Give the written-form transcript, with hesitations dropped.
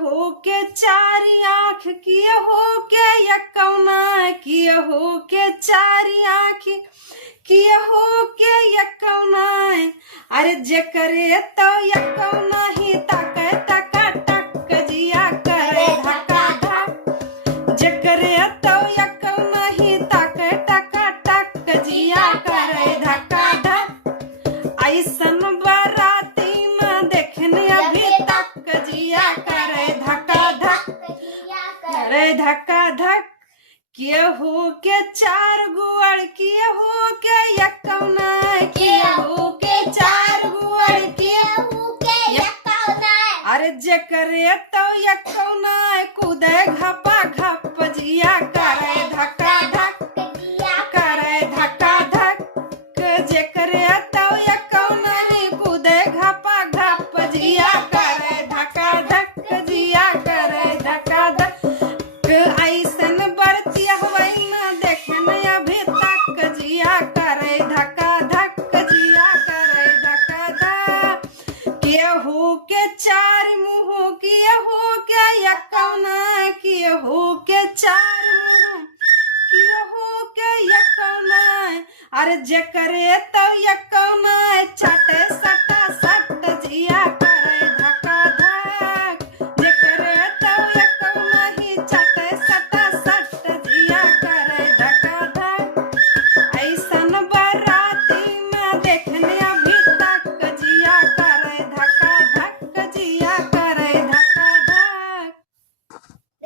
हो के चारी आँख किए हो के यकौना किए हो के चारी आँख किए हो के यकौना अरे जेकरे तो यकौना ही तक तका टक जिया करे धक्का धक जेकरे तो यकौना ही तक टका टक जिया करे धक्का धक ऐसन बराती न देखने अभी तक जिया करे धक्का धक करे धक्का धक किए हो के चार गुअड़ किए हो के यकौना किए हो के चार गुअड़ किए हो के यकौना अरे जेकरे तो यकौना कूदे घपा घप जिया करे धक्का धक करे धक्का धक जेकरे तो यकौना रे कूदे घपा घप जिया करे धक्का धक जिया करे धक्का धक ऐसन बरतिया हवाई ना देखने अभी तक जिया करे धक्का धक जिया करे धक्का धक किए हो के चार मुँह किए हो के यकौना किए हो के चार मुँह किए हो के यकौना अरे जेकरे तो यकौना चाटे सटा